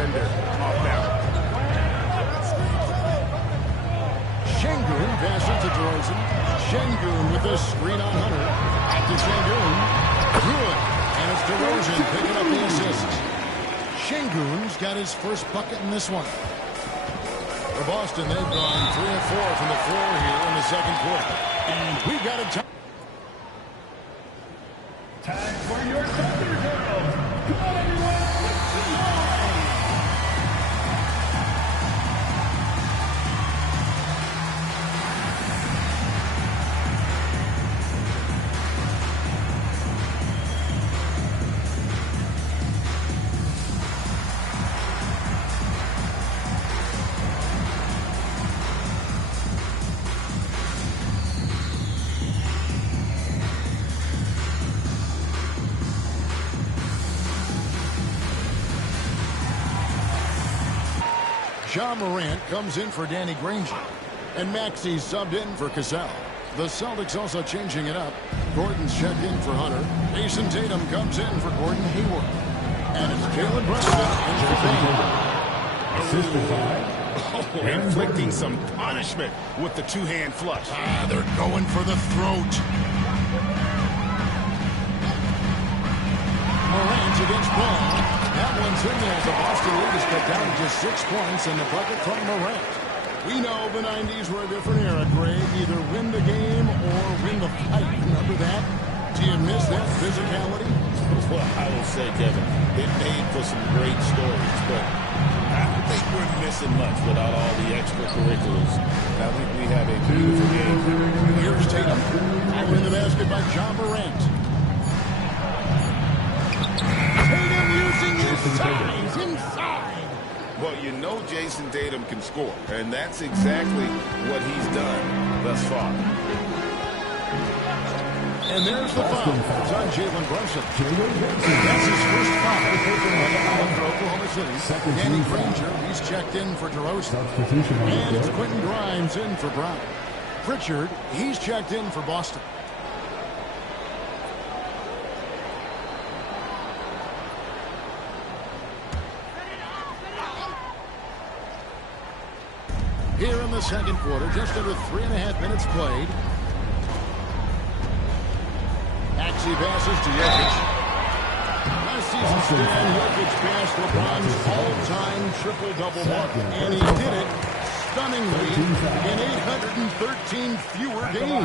defender off balance. Şengün passes to DeRozan. Şengün with a screen on Hunter. Back to Şengün. Good. And it's DeRozan picking up the assist. Şengün's got his first bucket in this one. For Boston, they've gone 3 of 4 from the floor here in the second quarter. And we've got a time. Time for your Thunder Girl. Come on, everyone. Ja Morant comes in for Danny Granger. And Maxey subbed in for Cassell. The Celtics also changing it up. Gordon's checked in for Hunter. Jason Tatum comes in for Gordon Hayward. And it's Jalen Brunson in for Payne. Assisted by Inflicting some punishment with the two-hand flush. They're going for the throat. Morant against Ball. That one's in there. The Boston lead is cut down to just 6 points, and the bucket from Morant. We know the 90s were a different era, Greg. Either win the game or win the fight. Remember that? Do you miss that physicality? Well, I will say, Kevin, it made for some great stories, but I don't think we're missing much without all the extracurriculars. I think we have a beautiful game. Here's Tatum. Out in the basket by Ja Morant. Tatum using his size inside. Well, you know Jason Tatum can score, and that's exactly what he's done thus far. And there's the foul. It's on Jalen Brunson. That's his first foul for Oklahoma City. Danny Granger, he's checked in for DeRozan. And it's Quentin Grimes in for Brown. Pritchard, he's checked in for Boston. Here in the second quarter, just under 3.5 minutes played. Maxey passes to Jokic. Last season stand, Jokic passed LeBron's all-time triple-double mark. And he did it stunningly in 813 fewer games.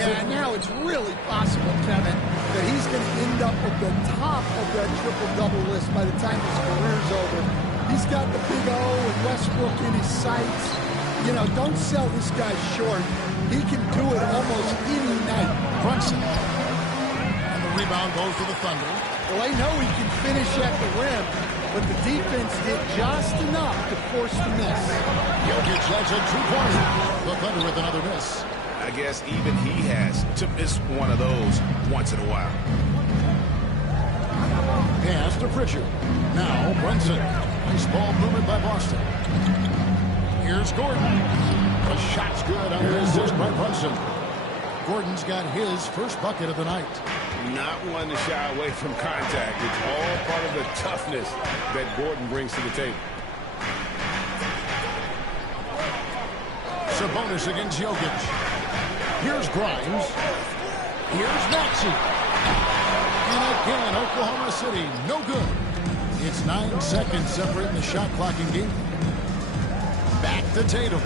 Yeah, now it's really possible, Kevin, that he's going to end up at the top of that triple-double list by the time his career's over. He's got the big O and Westbrook in his sights. You know, don't sell this guy short. He can do it almost any night. Brunson. And the rebound goes to the Thunder. Well, they know he can finish at the rim, but the defense did just enough to force the miss. Jokic has a two-pointer. The Thunder with another miss. I guess even he has to miss one of those once in a while. Pass to Pritchard. Now Brunson. Nice ball movement by Boston. Here's Gordon. The shot's good on the assist by Brunson. Gordon's got his first bucket of the night. Not one to shy away from contact. It's all part of the toughness that Gordon brings to the table. Sabonis against Jokic. Here's Grimes. Here's Maxey. And again, Oklahoma City, no good. It's 9 seconds separating the shot clock in game. Back to Tatum.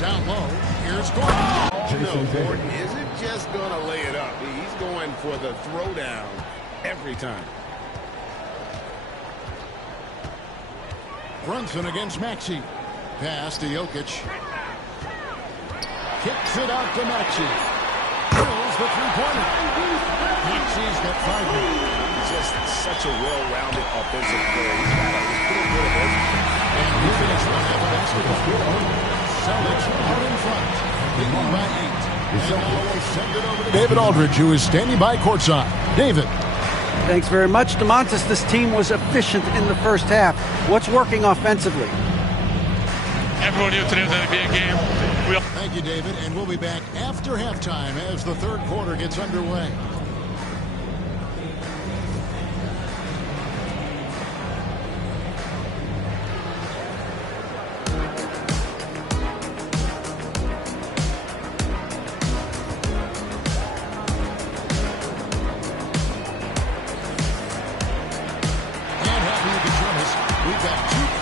Down low. Here's Gordon. No, Gordon isn't just going to lay it up. He's going for the throwdown every time. Brunson against Maxey. Pass to Jokic. Kicks it out to Maxey. Drills the three-pointer. Maxey's got 5 minutes. Just such a well-rounded offensive player. He's got a pretty good at everything. And he finished one half of basketball. Celtics out in front. Leading by 8. And now we'll send it over to David Aldridge, who is standing by courtside. David. Thanks very much, DeMontis. This team was efficient in the first half. What's working offensively? Everyone knew today was an NBA game. Thank you, David. And we'll be back after halftime as the third quarter gets underway.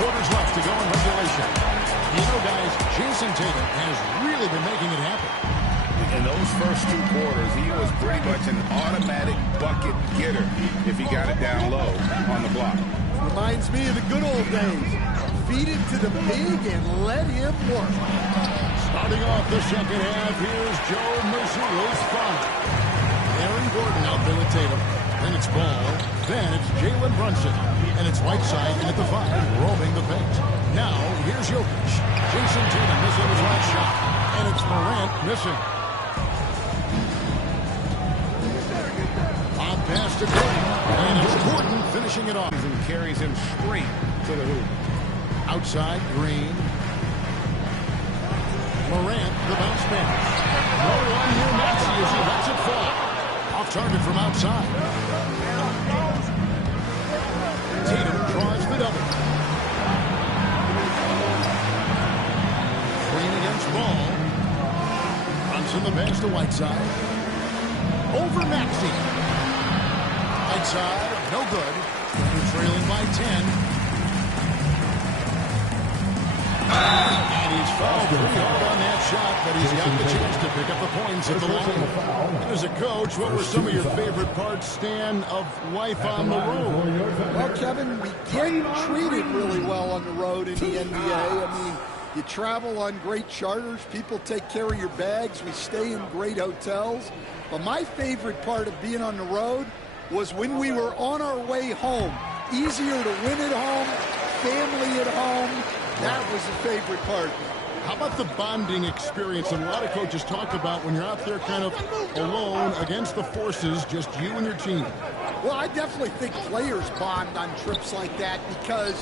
quarters left to go in regulation. You know, guys, Jason Tatum has really been making it happen. In those first 2 quarters, he was pretty much an automatic bucket getter if he got it down low on the block. Reminds me of the good old days. Feed it to the big and let him work. Starting off the second half, here's Joe Mazzulla's 5. Aaron Gordon out there with Tatum. Then it's Ball. Then it's Jalen Brunson. And it's Whiteside in at the 5, roaming the paint. Now, here's Jokic. Jason Tatum missing his last shot. And it's Morant missing. Pop pass to Gordon. And it's Gordon finishing it off. And carries him straight to the hoop. Outside, Green. Morant, the bounce pass. No one near Maxey as he lets it fall. Off target from outside. Tatum draws the double. Green against Ball. Brunson the pass to Whiteside. Over Maxey. Whiteside, no good. They're trailing by 10. And he's fouled pretty hard on that shot, but he's got the chance to pick up the points at the line. As a coach, what were some of your favorite parts, Stan, of life on the road? Well, Kevin, we get treated really well on the road in the NBA. I mean, you travel on great charters. People take care of your bags. We stay in great hotels. But my favorite part of being on the road was when we were on our way home. Easier to win at home, family at home. That was the favorite part. How about the bonding experience that a lot of coaches talk about when you're out there kind of alone against the forces, just you and your team? Well, I definitely think players bond on trips like that because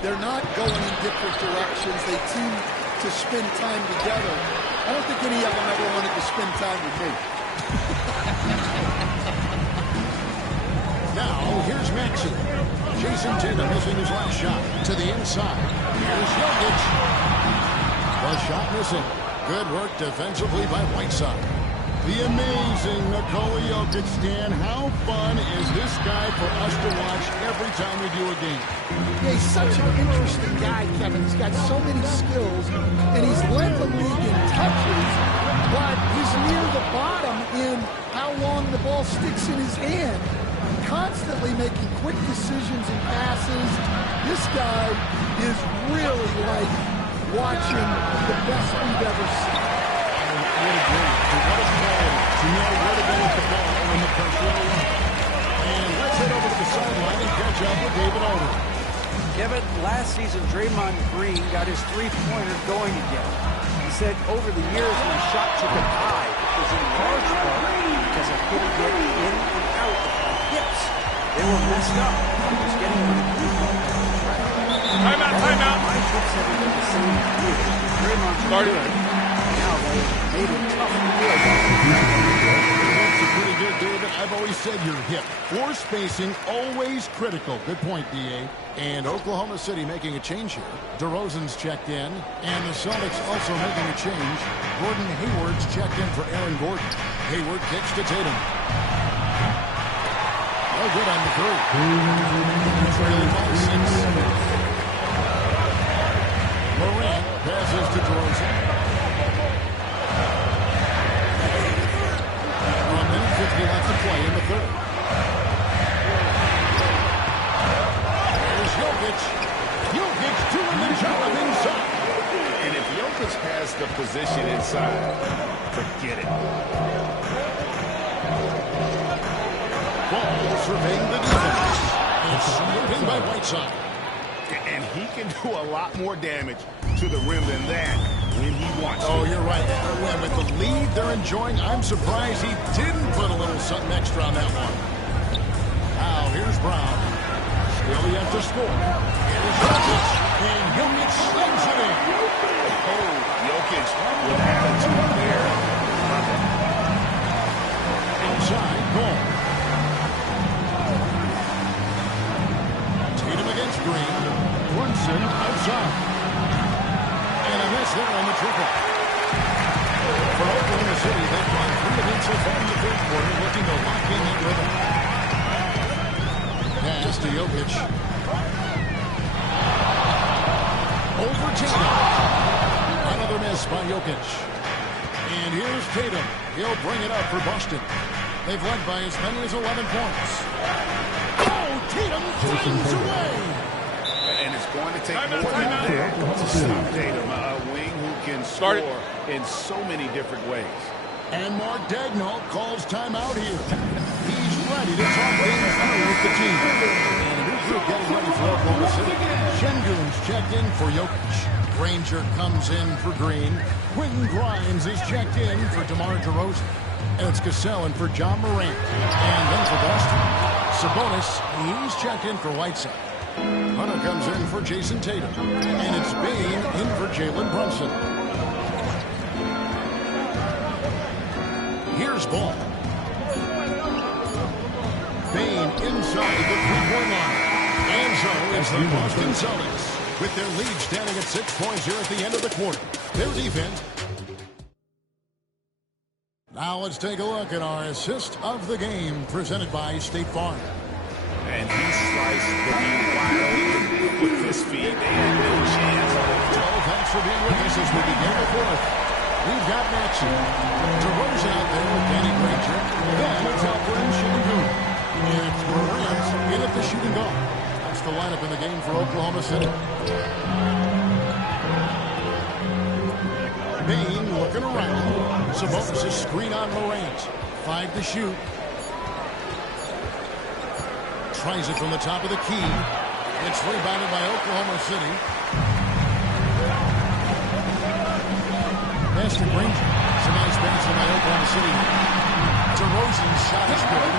they're not going in different directions. They team to spend time together. I don't think any of them ever wanted to spend time with me. Now, here's Maxey. Jason Tatum missing his last shot to the inside. Here's Jokic. The shot missing. Good work defensively by Whiteside. The amazing Nikola Jokic, Stan. How fun is this guy for us to watch every time we do a game? Yeah, he's such an interesting guy, Kevin. He's got so many skills, and he's led the league in touches, but he's near the bottom in how long the ball sticks in his hand. Constantly making quick decisions and passes. This guy is really like watching the best we've ever seen. What a game. What a play to know where to go with the ball when the pressure is on. And let's head over to the sideline and catch up with David Aldridge. Kevin, last season, Draymond Green got his three-pointer going again. He said, over the years, my shot took a dive. It was in large part because I couldn't get in and out of my hips. They were messed up. I was getting on the three-point track. Timeout. My hips haven't been the same in years. Draymond's good. Now they made it tough to do. That's a pretty good, David. I've always said your hip. Floor spacing, always critical. Good point, D.A. And Oklahoma City making a change here. DeRozan's checked in. And the Celtics also making a change. Gordon Hayward's checked in for Aaron Gordon. Hayward kicks to Tatum. No good on the three. Trailing by 6. Morant passes to DeRozan. 1:50 left to play in the third. There's Jokic. Jokic doing the job inside. And if Jokic has the position inside, forget it. Ball surveying the defense. It's sweeping by Whiteside. And he can do a lot more damage to the rim than that when he wants to. Oh, you're right. And with the lead they're enjoying, I'm surprised he didn't put a little something extra on that one. Now, here's Brown. Still yet to score. Here's Jokic. And Jokic slams it in. Oh, Jokic with attitude there. Outside, Ball. Tatum against Green. Brunson outside. And a miss there on the triple. For Oklahoma City, they've gone 3 of 8 so far in the first quarter, looking to lock in that rhythm. Pass to Jokic. Tatum. Another miss by Jokic. And here's Tatum. He'll bring it up for Boston. They've led by as many as 11 points. Oh, Tatum finds a way. And it's going to take more than that to stop Tatum. A wing who can score in so many different ways. And Mark Daigneault calls timeout here. He's ready to talk things through with the team. And a new group getting ready for Oklahoma City. Şengün's checked in for Jokic. Granger comes in for Green. Quentin Grimes is checked in for DeMar DeRozan. And it's Cassell in for John Morant. And then for Boston, Sabonis, he's checked in for Whiteside. Hunter comes in for Jason Tatum. And it's Bane in for Jalen Brunson. Here's Ball. Bane inside the three-point line. And so it's the Boston Celtics with their lead standing at 6 points here at the end of the quarter. Their defense. Now let's take a look at our assist of the game presented by State Farm. And he sliced the knee wide open with his feet. They had no chance. So thanks for being with us as we begin the fourth. We've got Maxey. DeRozan out there with Danny Granger. Then it's Alfred Şengün. And it's Morant in at the shooting guard. That's the lineup in the game for Oklahoma City. Bane looking around. Sabonis' screen on Morant. 5 to shoot. Tries it from the top of the key. It's rebounded by Oklahoma City. Pass to Granger. It's a nice pass by Oklahoma City. DeRozan's shot is good.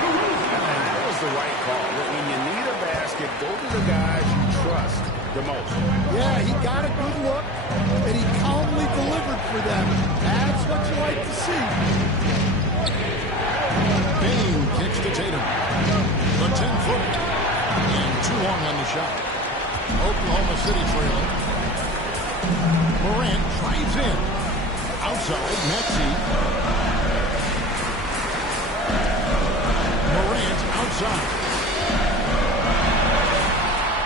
That was the right call. When you need a basket, go to the guys you trust the most. Yeah, he got a good look, and he calmly delivered for them. That's what you like to see. Bane kicks to Tatum. The 10-footer. And too long on the shot. Oklahoma City trailing. Morant drives in. Outside, Maxey. Morant outside.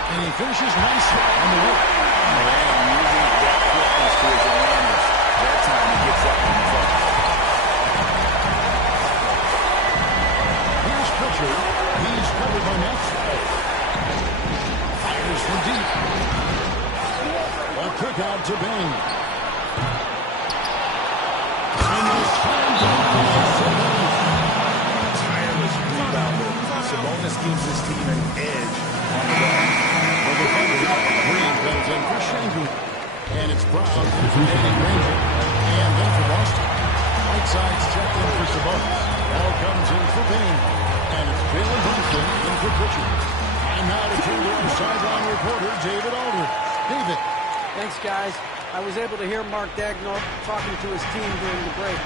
And he finishes nicely on the way. Morant using that quickness to his advantage. That time he gets up in front. Here's Pritchard. He's covered by Maxey. Fires from deep. A kick out to Bane. Tireless rebounder. Sabonis gives his team an edge on the ball. Green comes in for Şengün. And it's Brown for Danny Granger. And then for Boston. Whiteside's checked in for Sabonis. Ball comes in for Bane. And it's Jalen Brunson in for Pritchard. And now to turn to our sideline reporter, David Aldridge. David. Thanks, guys. I was able to hear Mark Daigneault talking to his team during the break.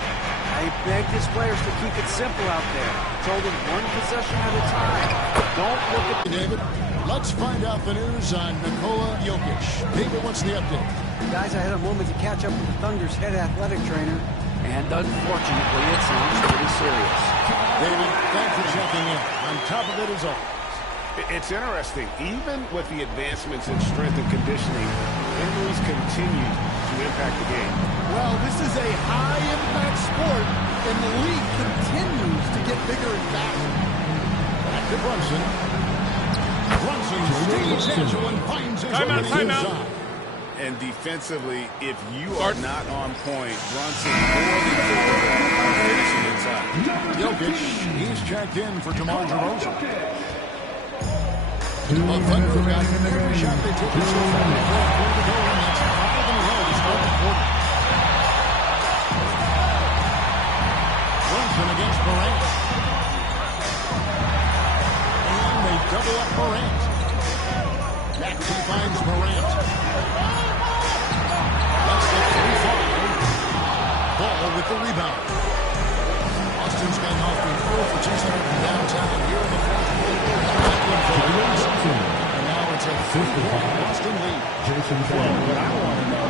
I begged his players to keep it simple out there. Told them one possession at a time. Don't look at... David, let's find out the news on Nikola Jokic. David, what's the update? Guys, I had a moment to catch up with the Thunder's head athletic trainer, and unfortunately, it sounds pretty serious. David, thanks for checking in. On top of it as always. It's interesting. Even with the advancements in strength and conditioning, injuries continue to impact the game. Well, this is a high-impact sport, and the league continues to get bigger and faster. Back to Brunson. Brunson stays agile and finds his Timeout. And defensively, if you are not on point, Brunson more than capable of finishing inside. Jokic, he's checked in for DeMar DeRozan. The Thunder got every shot they took so far. Fourth to go, and that's 5 in a row to start the quarter. Brunson against Morant. And they double up Morant. Maxey finds Morant. That's the 3-5. Ball with the rebound. Boston's got off the 4 for 2 starting from downtown here in the fourth quarter. And now it's a 55 Boston lead. But I want to know,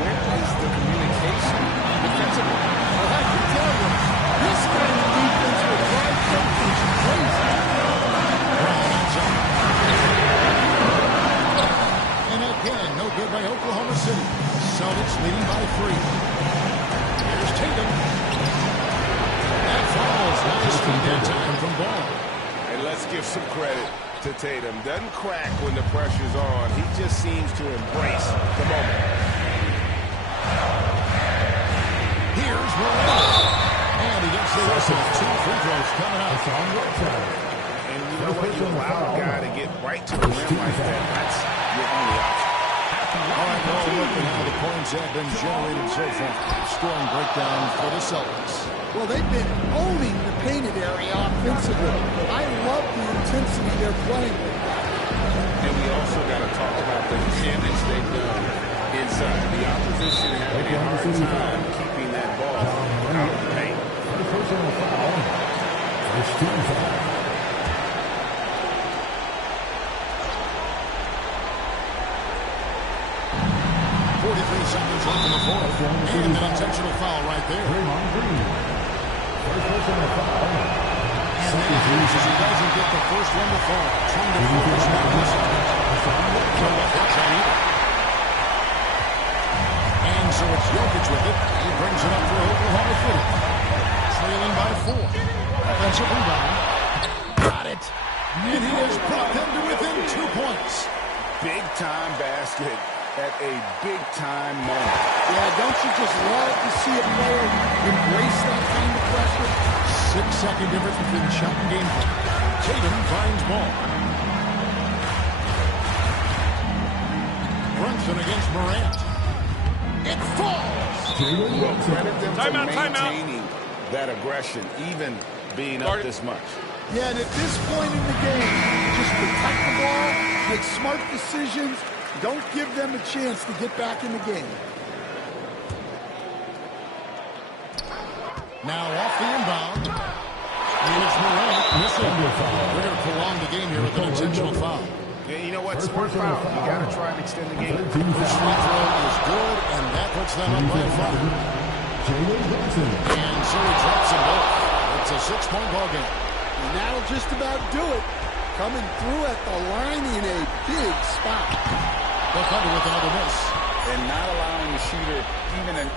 where is the communication defensively? Well, I can tell you, this kind of defense will drive coaches crazy. Brown outside. And again, no good by Oklahoma City. let's give some credit to Tatum. Doesn't crack when the pressure's on. He just seems to embrace the moment. Here's Morant. And he gets the whistle. 2 free throws coming up. And you know what? You allow a guy to get right to the rim like that. That's your only option. All right, well, look at how the points have been generated so far. Scoring breakdown for the Celtics. Well, they've been owning the painted area offensively. I love the intensity they're playing with. And we also got to talk about the damage they've done inside. The opposition having a hard time keeping that ball out of the paint. The personal foul. It's team foul. 43 seconds left in the fourth. And an intentional foul right there. Draymond Green. First personal foul. And that loses. He doesn't get the first one to fall. Trying to focus on this. So that's uneven. And so it's Jokic with it. He brings it up for Oklahoma City. Trailing by 4. Offensive rebound. Got it. And he has brought them to within 2 points. Big time basket at a big time moment. Yeah, don't you just love to see a player embrace that kind of pressure? 6-second difference between the shot and game plan. Tatum finds ball. Brunson against Morant. It falls. Well, credit them for Timeout. maintaining that aggression, even being up this much. Yeah, and at this point in the game, just protect the ball, make smart decisions, don't give them a chance to get back in the game. Now off the inbound. And it's Morant missing. We're going to prolong the game here with an intentional foul. Yeah, you know what? Smart foul. You got to try and extend the game. First free throw is good, and that puts them up by 5. And so he drops them both. It's a 6-point ball game. And that'll just about do it. Coming through at the line in a big spot. The Thunder with another miss. And not allowing the shooter even an...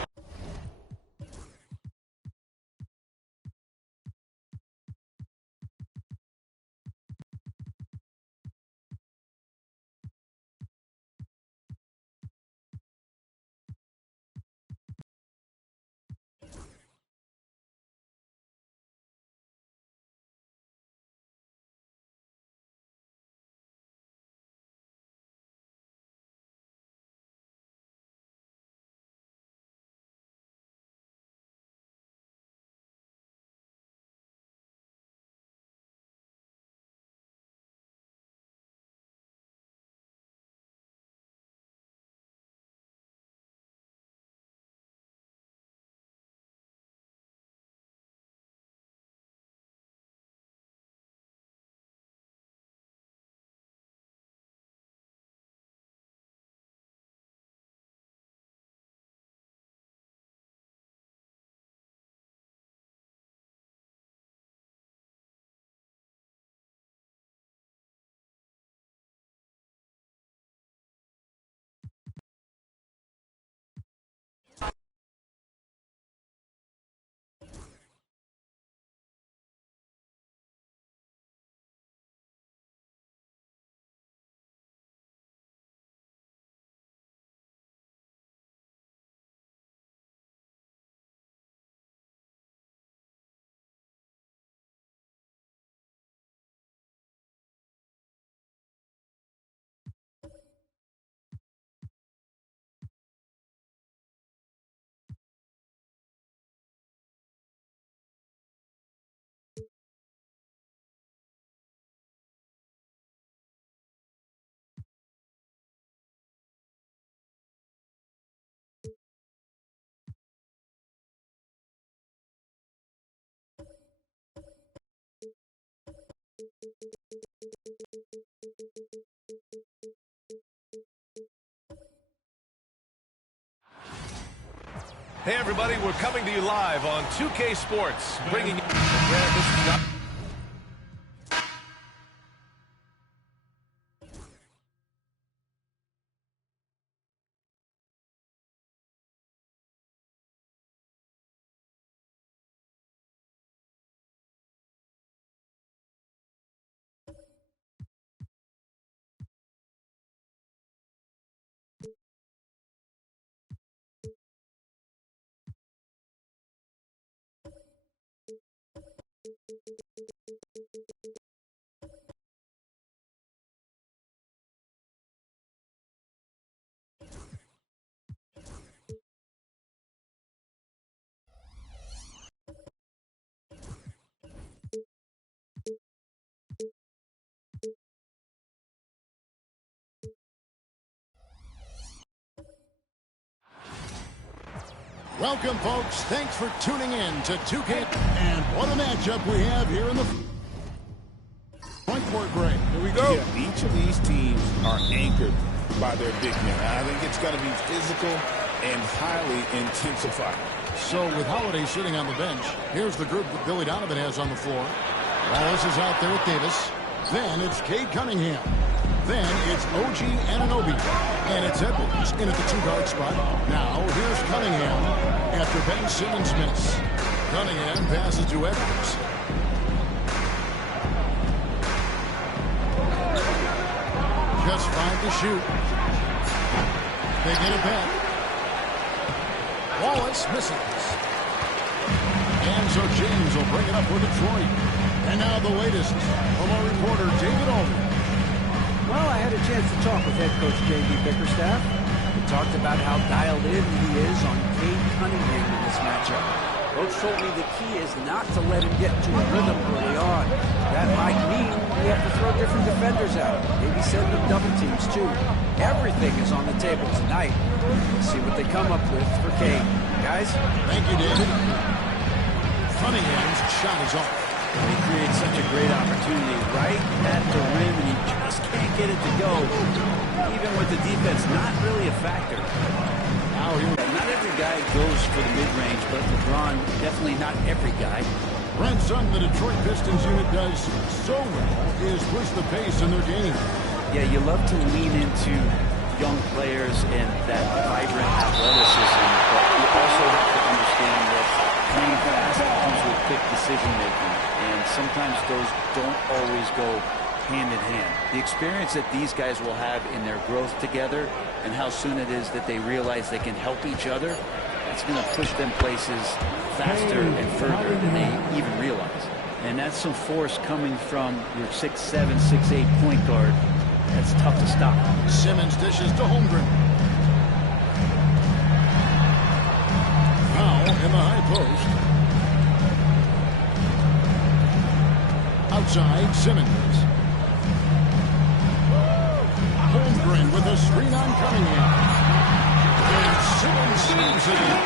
Hey, everybody, we're coming to you live on 2K Sports, bringing you... Welcome, folks. Thanks for tuning in to 2K. And what a matchup we have here in the front court, Greg. Here we go. Yeah, each of these teams are anchored by their big men. I think it's going to be physical and highly intensified. So with Holiday sitting on the bench, here's the group that Billy Donovan has on the floor. Wallace is out there with Davis. Then it's Cade Cunningham. Then it's OG Anunoby. And it's Edwards in at the two-guard spot. Now here's Cunningham after Ben Simmons' miss. Cunningham passes to Edwards. Just 5 to shoot. They get it back. Wallace misses. And so James will bring it up for Detroit. And now the latest from our reporter, David Aldridge. Well, I had a chance to talk with head coach J.D. Bickerstaff. We talked about how dialed in he is on Cade Cunningham in this matchup. Coach told me the key is not to let him get into a rhythm early on. That might mean we have to throw different defenders out. Maybe send them double teams, too. Everything is on the table tonight. Let's see what they come up with for Cade. Guys? Thank you, David. Cunningham's shot is off. He creates such a great opportunity right at the rim, and he just can't get it to go. Even with the defense not really a factor. Not every guy goes for the mid-range, but LeBron, definitely not every guy. Brent Sutton, the Detroit Pistons unit, does so well is push the pace in their game. Yeah, you love to lean into young players and that vibrant athleticism, but you also have to understand that playing fast comes with quick decision-making, and sometimes those don't always go hand in hand. The experience that these guys will have in their growth together and how soon it is that they realize they can help each other, it's going to push them places faster and further than they even realize. And that's some force coming from your 6'7", 6'8" point guard. That's tough to stop. Simmons dishes to Holmgren. Foul in the high post. Outside, Simmons. Holmgren with a screen on Cunningham. And Simmons saves it in.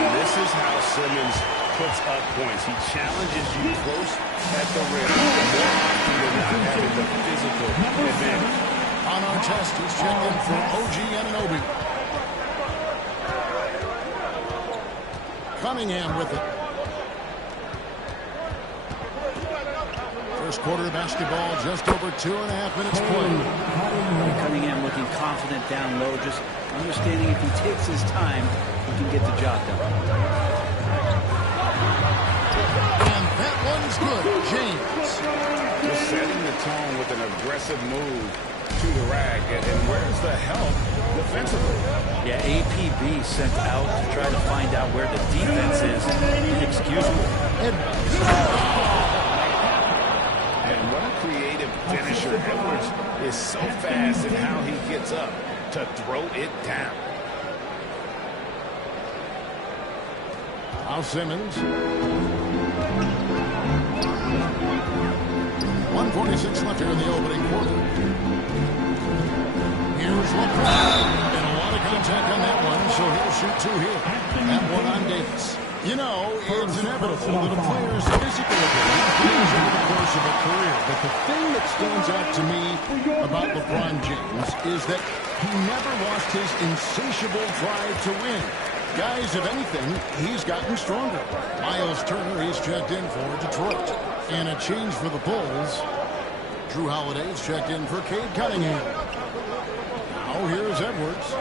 And this is how Simmons puts up points. He challenges you close at the rim. The more often you're not having the physical advantage. On our test, he's checked in for OG Anunoby. Cunningham with it. First quarter of basketball, just over 2.5 minutes played. Cunningham looking confident down low, just understanding if he takes his time, he can get the job done. And that one's good. James. Just setting the tone with an aggressive move to the rack. And where's the help defensively? Yeah, APB sent out to try to find out where the defense is. Inexcusable. And what a creative finisher. Edwards is so fast in how he gets up to throw it down. Now Simmons. 1:46 left here in the opening quarter. Here's LeBron. And a lot of contact on that one, so he'll shoot 2 here. That one on Davis. You know, it's inevitable that a player's physical ability changes over the course of a career. But the thing that stands out to me about LeBron James is that he never lost his insatiable drive to win. Guys, if anything, he's gotten stronger. Miles Turner, he's checked in for Detroit. And a change for the Bulls. Drew Holiday's checked in for Cade Cunningham. Now here's Edwards.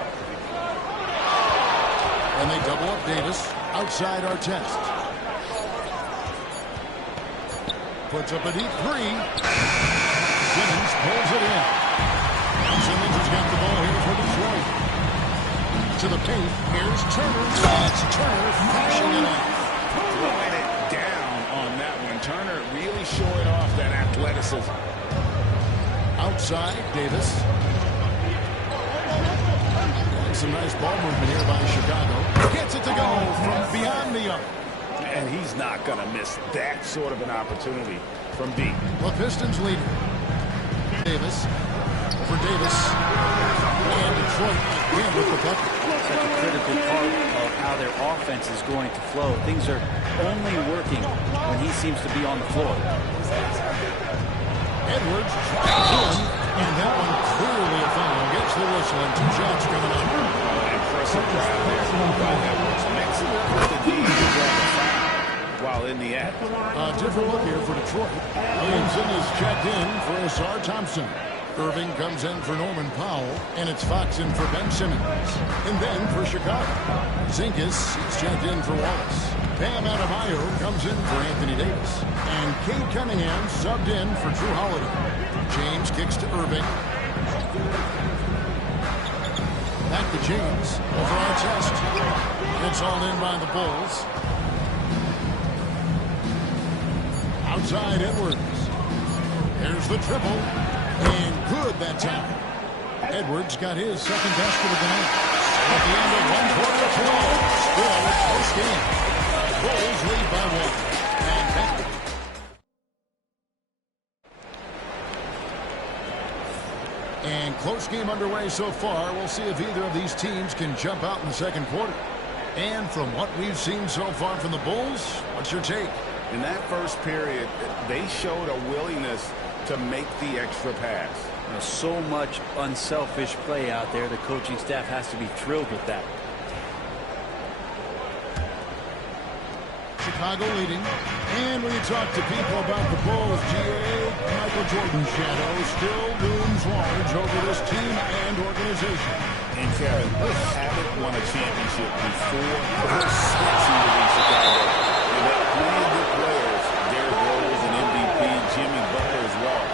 And they double up Davis. Outside our test. Puts up a deep 3. Simmons pulls it in. Simmons has got the ball here for Detroit. To the paint. Here's Turner. It's Turner flashing it off. Throwing it down on that one. Turner really showing off that athleticism. Outside, Davis. And some nice ball movement here by Chicago. Gets it to go from beyond the arc. And he's not going to miss that sort of an opportunity from deep. The Pistons lead. Davis. For Davis. And Detroit again with the bucket. Such a critical part of how their offense is going to flow. Things are only working when he seems to be on the floor. Edwards tries in, and that one clearly a foul. Gets the whistle, and 2 shots coming up. Impressive drive there by Edwards. Makes it up with the D to grab a foul while in the act. A different look here for Detroit. Williamson is checked in for Asar Thompson. Irving comes in for Norman Powell, and it's Fox in for Ben Simmons. And then for Chicago, Zinkas is checked in for Wallace. Bam Adebayo comes in for Anthony Davis. And Cade Cunningham subbed in for Drew Holiday. James kicks to Irving. Back to James over our chest. And it's all in by the Bulls. Outside Edwards. There's the triple. And good that time. Edwards got his second basket of the night. At the end of 1 quarter, 12. Still close game. Bulls lead by 1. And close game underway so far. We'll see if either of these teams can jump out in the second quarter. And from what we've seen so far from the Bulls, what's your take? In that first period, they showed a willingness to make the extra pass. So much unselfish play out there. The coaching staff has to be thrilled with that. Chicago leading. And when you talk to people about the Bulls, GA, Michael Jordan's shadow still looms large over this team and organization. And Kevin, they haven't won a championship before or since he was in Chicago. And they have plenty of good players. Derrick Rose and MVP, Jimmy Butler as well.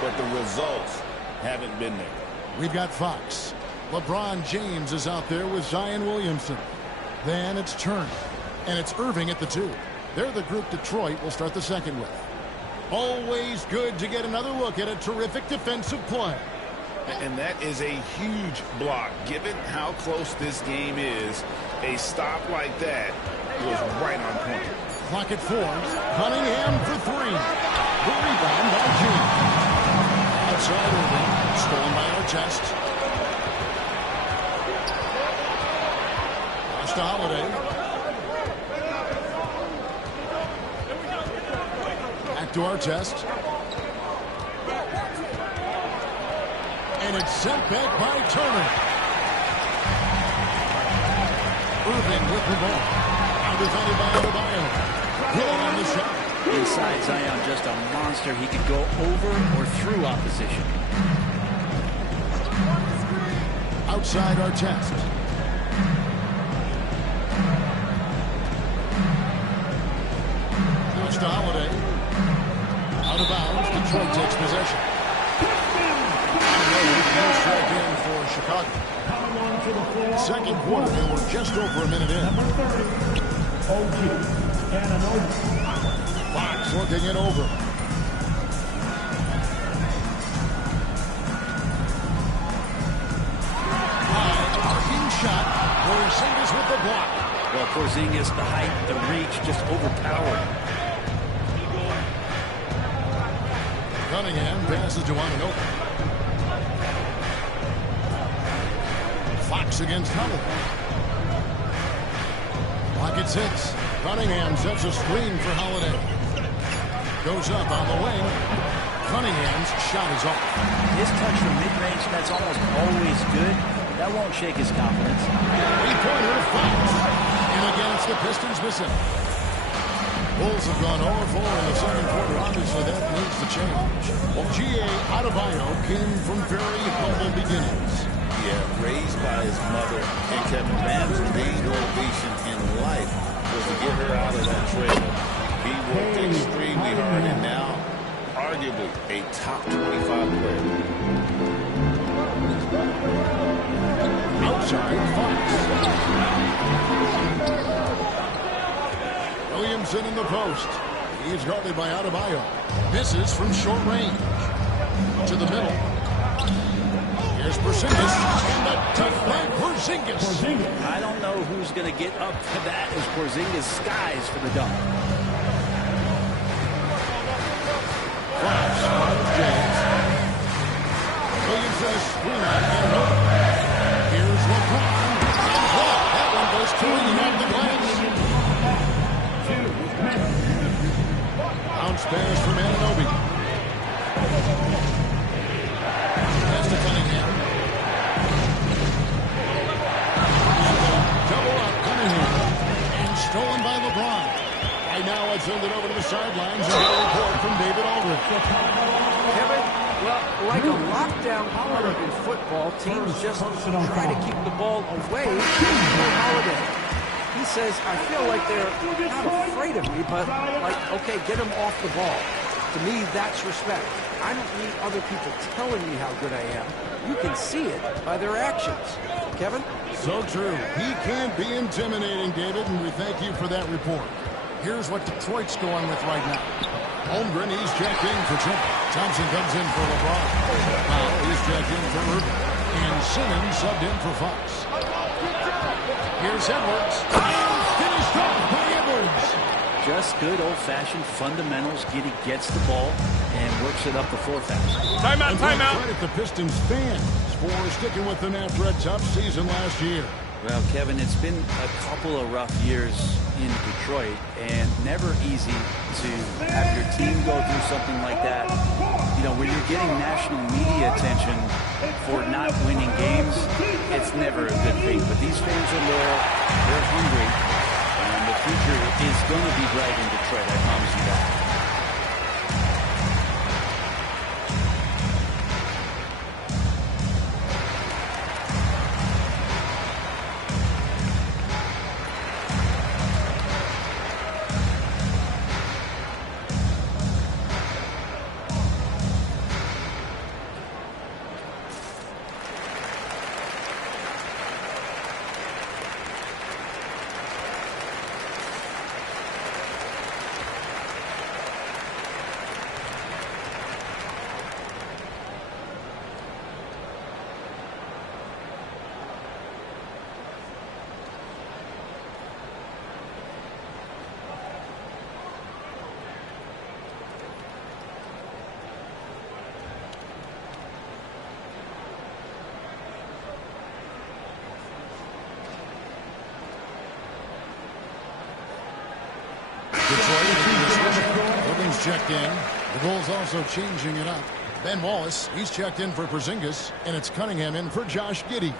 But the results haven't been there. We've got Fox. LeBron James is out there with Zion Williamson. Then it's Turner. And it's Irving at the 2. They're the group Detroit will start the second with. Always good to get another look at a terrific defensive play. And that is a huge block. Given how close this game is, a stop like that was right on point. Clock at 4. Cunningham for 3. The rebound by James. Outside Irving. Stolen by Artest. Pass to Holiday. Back to Artest. And it's sent back by Turner. Irving with the ball. Now defended by Adebayo. Good on the shot. Inside Zion, just a monster. He could go over or through opposition. Outside Artest. Pass to Holiday. Out of bounds. Detroit takes possession. Strike in for Chicago. Second quarter, and we're just over a minute in. Fox working it over. Arcing shot. Porzingis with the block. Well, Porzingis, the height, the reach, just overpowered. Cunningham passes to Ananobi. Fox against Holiday. Clock at 6. Cunningham sets a screen for Holiday. Goes up on the wing. Cunningham's shot is off. His touch from mid-range, that's almost always good. That won't shake his confidence. Three-pointer Fox. And again, it's the Pistons missing. Bulls have gone 0-4 in the second quarter. Obviously, that needs to change. Well, G.A. Adebayo came from very humble beginnings. Yeah, raised by his mother. And Kevin Van's main motivation in life was to get her out of that trailer. He worked extremely hard and now, arguably, a top 25 player. Outside Fox. Williamson in the post. He's guarded by Adebayo. Misses from short range. To the middle. Here's Porzingis. And the tough by Porzingis. I don't know who's going to get up to that as Porzingis skies for the dunk. Fox finds James. Williamson is screened and over. Kevin, well, like a lockdown corner in football, teams just try to keep the ball away from Holiday. He says, I feel like they're not afraid of me, but like, okay, get them off the ball. To me, that's respect. I don't need other people telling me how good I am. You can see it by their actions. Kevin? So true. He can be intimidating, David, and we thank you for that report. Here's what Detroit's going with right now. Holmgren, he's checked in for Trump. Thompson comes in for LeBron. Powell, he's checked in for Irving. And Simmons subbed in for Fox. Here's Edwards. Finished off by Edwards. Just good old-fashioned fundamentals. Giddey gets the ball and works it up the floor fast. Timeout, timeout. Credit the Pistons fans for sticking with them after a tough season last year. Well, Kevin, it's been a couple of rough years in Detroit, and never easy to have your team go through something like that. You know, where you're getting national media attention for not winning games, it's never a good thing. But these fans are loyal, they're hungry, and the future is going to be bright in Detroit, I promise you that. Irving's checked in. The Bulls also changing it up. Ben Wallace, he's checked in for Porzingis, and it's Cunningham in for Josh Giddey.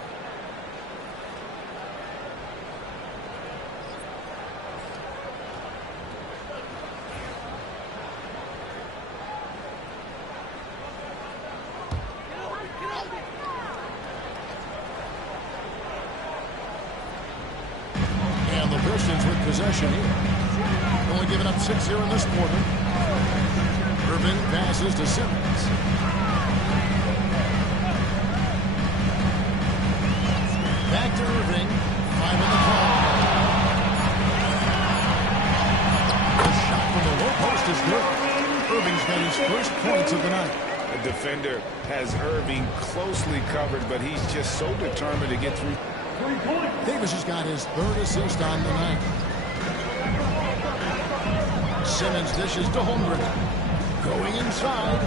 And the Pistons with possession here. Only giving up 6 here in this quarter. Irving passes to Simmons. Back to Irving. 5 in the clock. The shot from the low post is good. Irving's got his first points of the night. The defender has Irving closely covered, but he's just so determined to get through. Davis has got his third assist on the night. Simmons dishes to Holmgren. Going inside.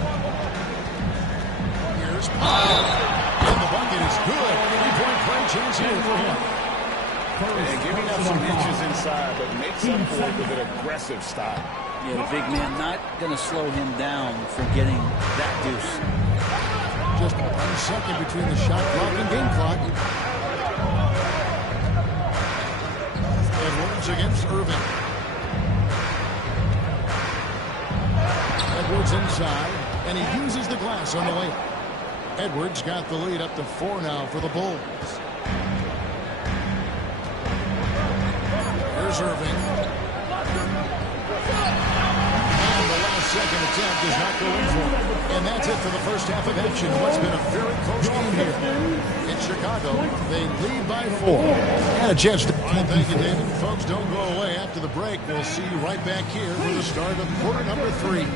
Here's Powell. And the bucket is good. 3-point play chance here for him. And giving up some inches inside, but makes up for it with an aggressive stop. Yeah, the big man not going to slow him down from getting that deuce. Just 1 second between the shot clock and game clock. Edwards against Irving. Edwards inside, and he uses the glass on the layup. Edwards got the lead up to 4 now for the Bulls. Here's Irving. And the last second attempt does not go in for him. And that's it for the first half of action. What's been a very close game here. In Chicago, they lead by 4. And a chance to... Thank you, David. Folks, don't go away after the break. We'll see you right back here for the start of quarter number 3.